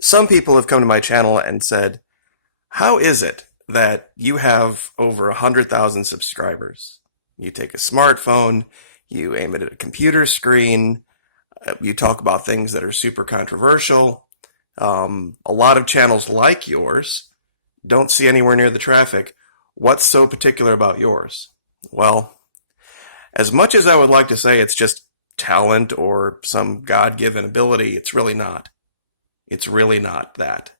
Some people have come to my channel and said, how is it that you have over 100,000 subscribers? You take a smartphone, you aim it at a computer screen, you talk about things that are super controversial. A lot of channels like yours don't see anywhere near the traffic. What's so particular about yours? Well, as much as I would like to say it's just talent or some God-given ability, it's really not. It's really not that.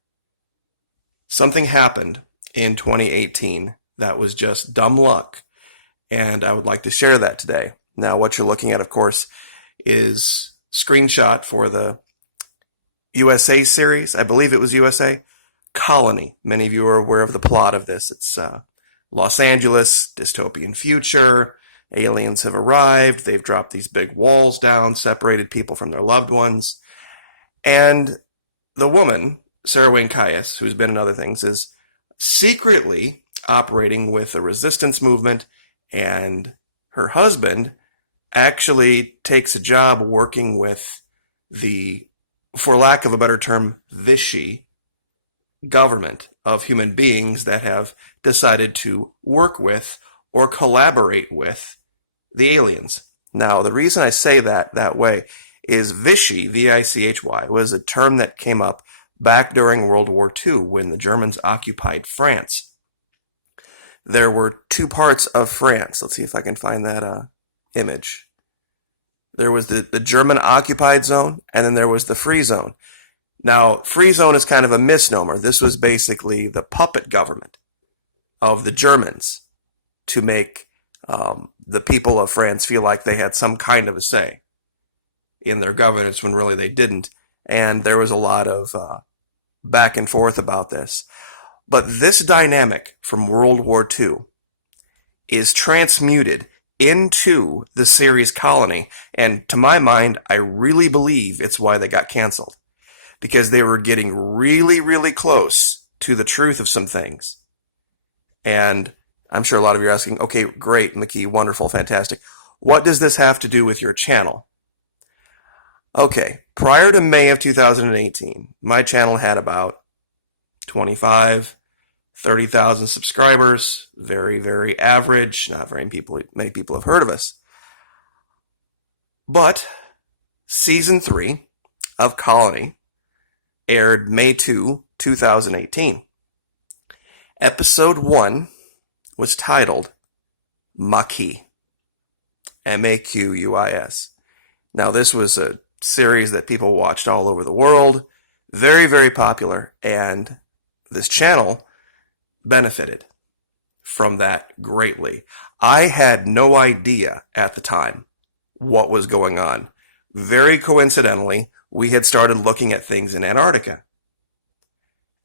Something happened in 2018 that was just dumb luck, and I would like to share that today. Now, what you're looking at, of course, is screenshot for the USA series. I believe it was USA. Colony. Many of you are aware of the plot of this. It's Los Angeles, dystopian future. Aliens have arrived. They've dropped these big walls down, separated people from their loved ones. And the woman, Sarah Wayne Caius, who's been in other things, is secretly operating with a resistance movement, and her husband actually takes a job working with the, for lack of a better term, Vichy government of human beings that have decided to work with or collaborate with the aliens. Now, the reason I say that way is Vichy, V-I-C-H-Y, was a term that came up back during World War II when the Germans occupied France. There were two parts of France. Let's see if I can find that image. There was the German occupied zone, and then there was the free zone. Now, free zone is kind of a misnomer. This was basically the puppet government of the Germans to make the people of France feel like they had some kind of a say in their governance when really they didn't. And there was a lot of back and forth about this. But this dynamic from World War II is transmuted into the series Colony. And to my mind, I really believe it's why they got canceled. Because they were getting really, really close to the truth of some things. And I'm sure a lot of you are asking, okay, great, Maquis, wonderful, fantastic. What does this have to do with your channel? Okay, prior to May of 2018, my channel had about 25, 30,000 subscribers. Very, very average. Not very many people have heard of us. But season 3 of Colony aired May 2, 2018. Episode 1 was titled Maquis. M-A-Q-U-I-S. Now, this was a series that people watched all over the world. Very, very popular. And this channel benefited from that greatly. I had no idea at the time what was going on. Very coincidentally, we had started looking at things in Antarctica.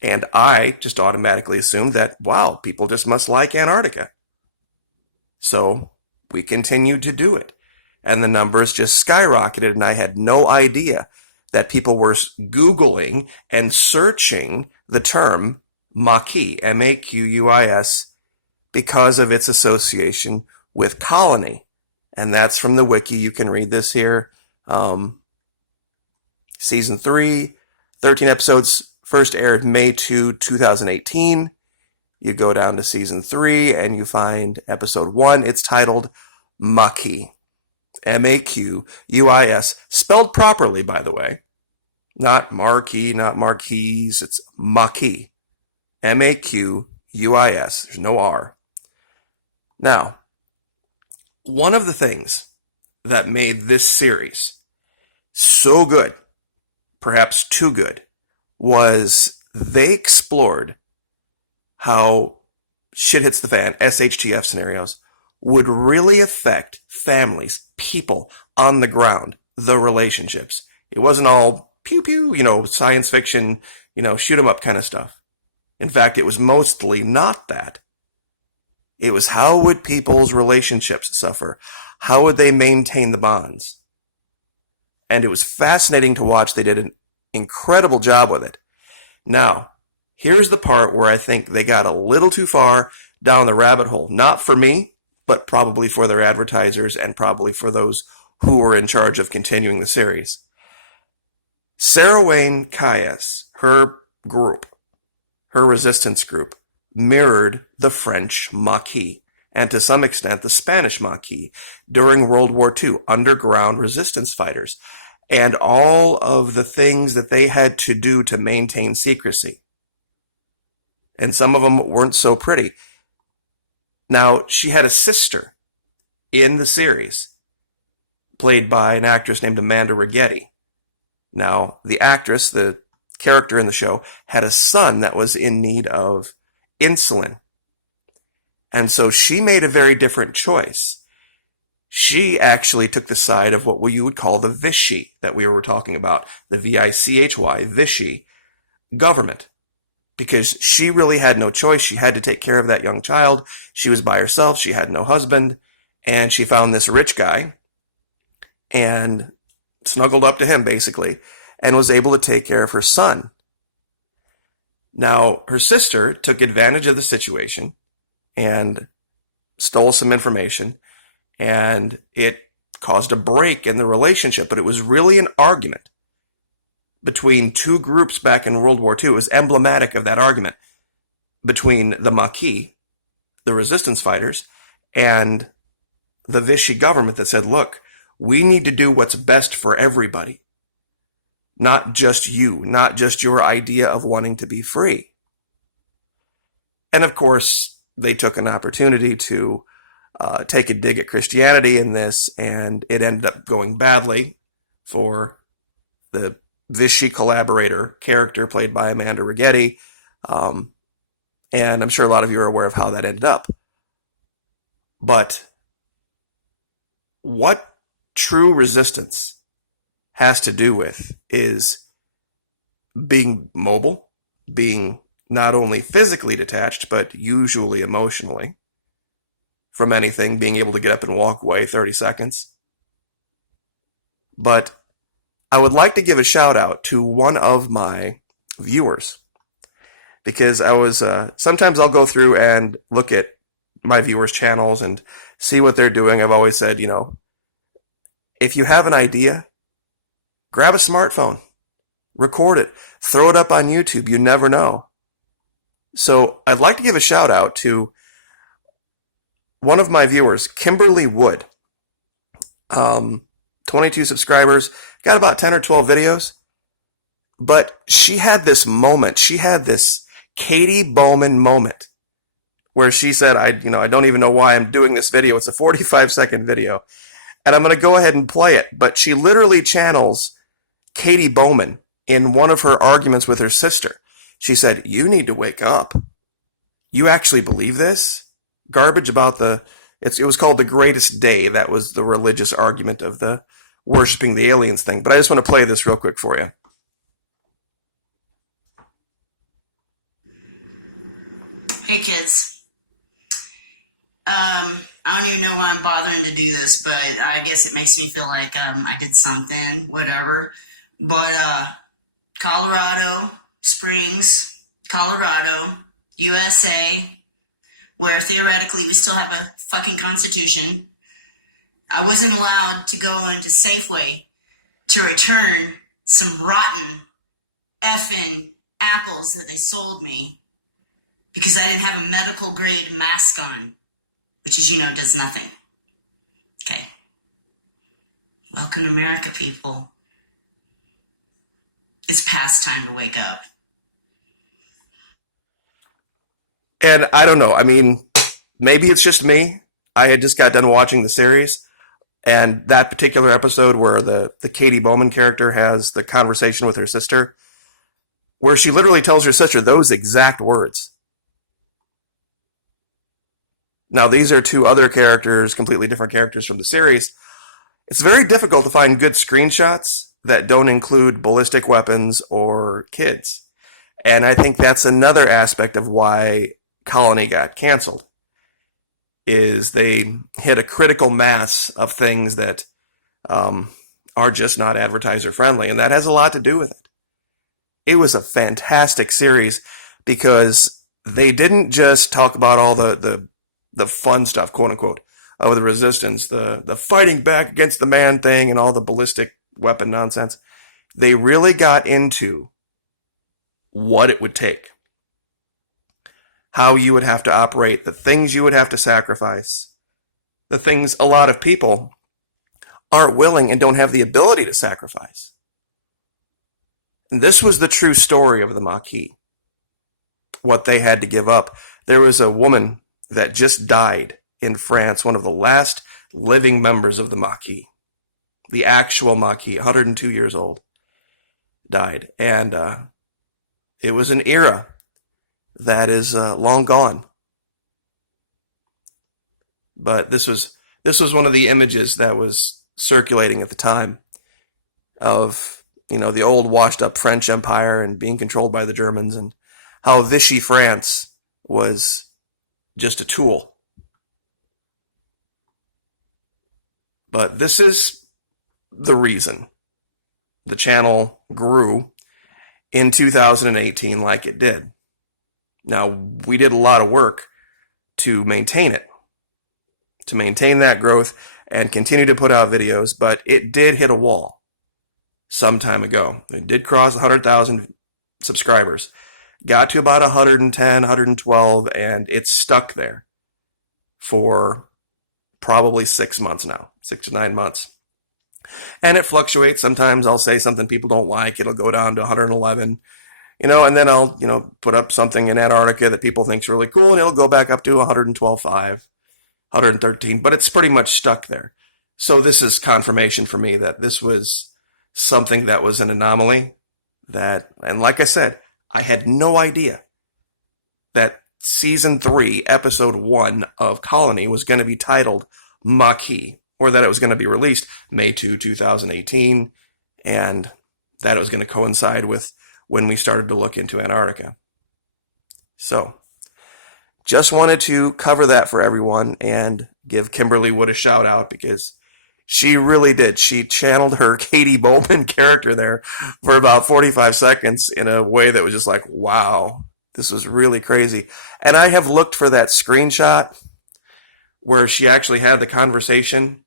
And I just automatically assumed that, wow, people just must like Antarctica. So we continued to do it. And the numbers just skyrocketed, and I had no idea that people were Googling and searching the term Maquis, M-A-Q-U-I-S, because of its association with colony. And that's from the wiki. You can read this here. Season 3, 13 episodes, first aired May 2, 2018. You go down to Season 3 and you find Episode 1. It's titled Maquis. M-A-Q-U-I-S. Spelled properly, by the way. Not Marquis, not Marquise. It's Maquis. M-A-Q-U-I-S. There's no R. Now, one of the things that made this series so good, perhaps too good, was they explored how shit hits the fan, SHTF scenarios, would really affect families, people on the ground, the relationships. It wasn't all pew-pew, science fiction, shoot 'em up kind of stuff. In fact, it was mostly not that. It was how would people's relationships suffer? How would they maintain the bonds? And it was fascinating to watch. They did an incredible job with it. Now, here's the part where I think they got a little too far down the rabbit hole. Not for me, but probably for their advertisers and probably for those who were in charge of continuing the series. Sarah Wayne Caius, her group, her resistance group, mirrored the French Maquis, and to some extent the Spanish Maquis during World War II, underground resistance fighters, and all of the things that they had to do to maintain secrecy. And some of them weren't so pretty. Now, she had a sister in the series, played by an actress named Amanda Righetti. Now, the actress, the character in the show, had a son that was in need of insulin. And so she made a very different choice. She actually took the side of what you would call the Vichy that we were talking about, the Vichy, Vichy government, because she really had no choice. She had to take care of that young child. She was by herself. She had no husband, and she found this rich guy and snuggled up to him, basically, and was able to take care of her son. Now, her sister took advantage of the situation and stole some information, and it caused a break in the relationship, but it was really an argument between two groups back in World War II. It was emblematic of that argument between the Maquis, the resistance fighters, and the Vichy government that said, look, we need to do what's best for everybody, not just you, not just your idea of wanting to be free. And of course, they took an opportunity to take a dig at Christianity in this, and it ended up going badly for the Vichy collaborator character played by Amanda Righetti. And I'm sure a lot of you are aware of how that ended up. But what true resistance has to do with is being mobile, being not only physically detached, but usually emotionally from anything, being able to get up and walk away 30 seconds. But I would like to give a shout out to one of my viewers, because I was, sometimes I'll go through and look at my viewers' channels and see what they're doing. I've always said, if you have an idea, grab a smartphone, record it, throw it up on YouTube. You never know. So I'd like to give a shout out to one of my viewers, Kimberly Wood. 22 subscribers, got about 10 or 12 videos. But she had this moment. She had this Katie Bowman moment where she said, I don't even know why I'm doing this video. It's a 45-second video. And I'm going to go ahead and play it. But she literally channels Katie Bowman in one of her arguments with her sister. She said, you need to wake up. You actually believe this? Garbage about it was called The Greatest Day. That was the religious argument of the worshiping the aliens thing. But I just want to play this real quick for you. Hey kids. I don't even know why I'm bothering to do this, but I guess it makes me feel like I did something, whatever. But Colorado Springs, Colorado, USA, where theoretically we still have a fucking constitution. I wasn't allowed to go into Safeway to return some rotten effing apples that they sold me because I didn't have a medical grade mask on, which, as you know, does nothing. Okay. Welcome to America, people. It's past time to wake up. And I don't know. I mean, maybe it's just me. I had just got done watching the series, and that particular episode where the Katie Bowman character has the conversation with her sister, where she literally tells her sister those exact words. Now, these are two other characters, completely different characters from the series. It's very difficult to find good screenshots that don't include ballistic weapons or kids. And I think that's another aspect of why Colony got canceled, is they hit a critical mass of things that are just not advertiser friendly, and that has a lot to do with it. It was a fantastic series because they didn't just talk about all the fun stuff, quote unquote, of the resistance, the fighting back against the man thing and all the ballistic weapon nonsense. They really got into what it would take, how you would have to operate, the things you would have to sacrifice, the things a lot of people aren't willing and don't have the ability to sacrifice. And this was the true story of the Maquis, what they had to give up. There was a woman that just died in France, one of the last living members of the Maquis, the actual Maquis, 102 years old, died. And it was an era that is long gone. But this was one of the images that was circulating at the time of, the old washed up French Empire and being controlled by the Germans, and how Vichy France was just a tool. But this is the reason the channel grew in 2018 like it did. Now, we did a lot of work to maintain it, to maintain that growth and continue to put out videos, but it did hit a wall some time ago. It did cross 100,000 subscribers, got to about 110, 112, and it's stuck there for probably 6 months now, 6 to 9 months. And it fluctuates. Sometimes I'll say something people don't like. It'll go down to 111, and then I'll, put up something in Antarctica that people think's really cool, and it'll go back up to 112.5, 113, but it's pretty much stuck there. So this is confirmation for me that this was something that was an anomaly, and like I said, I had no idea that season 3, episode 1 of Colony was going to be titled Maquis, or that it was going to be released May 2, 2018, and that it was going to coincide with when we started to look into Antarctica. So, just wanted to cover that for everyone and give Kimberly Wood a shout out, because she really did. She channeled her Katie Bowman character there for about 45 seconds in a way that was just like, wow, this was really crazy. And I have looked for that screenshot where she actually had the conversation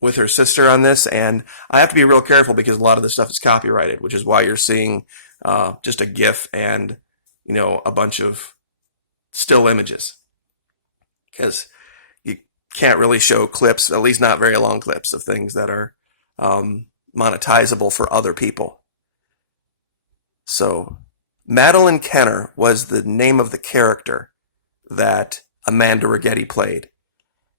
with her sister on this, and I have to be real careful because a lot of this stuff is copyrighted, which is why you're seeing just a GIF and, a bunch of still images. Because you can't really show clips, at least not very long clips, of things that are monetizable for other people. So, Madeline Kenner was the name of the character that Amanda Righetti played.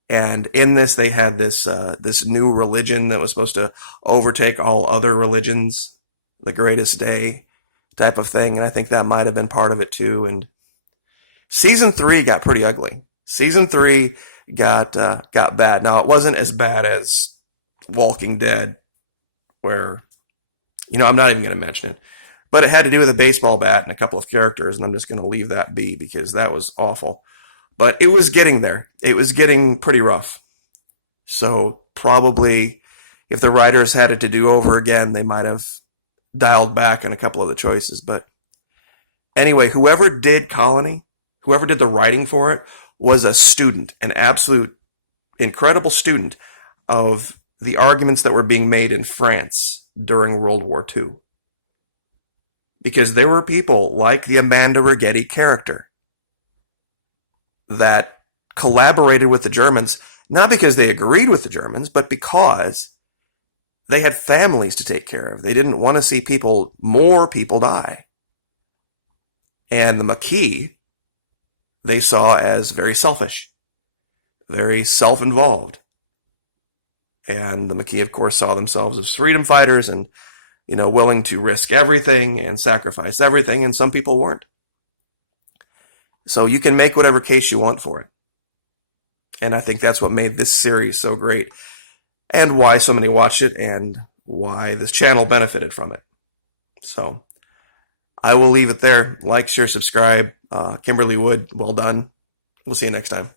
And in this, they had this new religion that was supposed to overtake all other religions, the greatest day type of thing. And I think that might have been part of it too. And season 3 got pretty ugly. Season 3 got bad. Now, it wasn't as bad as Walking Dead, where, I'm not even going to mention it. But it had to do with a baseball bat and a couple of characters, and I'm just going to leave that be because that was awful. But it was getting there. It was getting pretty rough. So probably if the writers had it to do over again, they might have dialed back on a couple of the choices. But anyway, whoever did Colony, whoever did the writing for it, was a student, an absolute incredible student of the arguments that were being made in France during World War II. Because there were people like the Amanda Righetti character that collaborated with the Germans, not because they agreed with the Germans, but because they had families to take care of. They didn't want to see more people die. And the Maquis, they saw as very selfish, very self-involved. And the Maquis, of course, saw themselves as freedom fighters and, willing to risk everything and sacrifice everything, and some people weren't. So you can make whatever case you want for it. And I think that's what made this series so great, and why so many watched it, and why this channel benefited from it. So I will leave it there. Like, share, subscribe. Kimberly Wood, well done. We'll see you next time.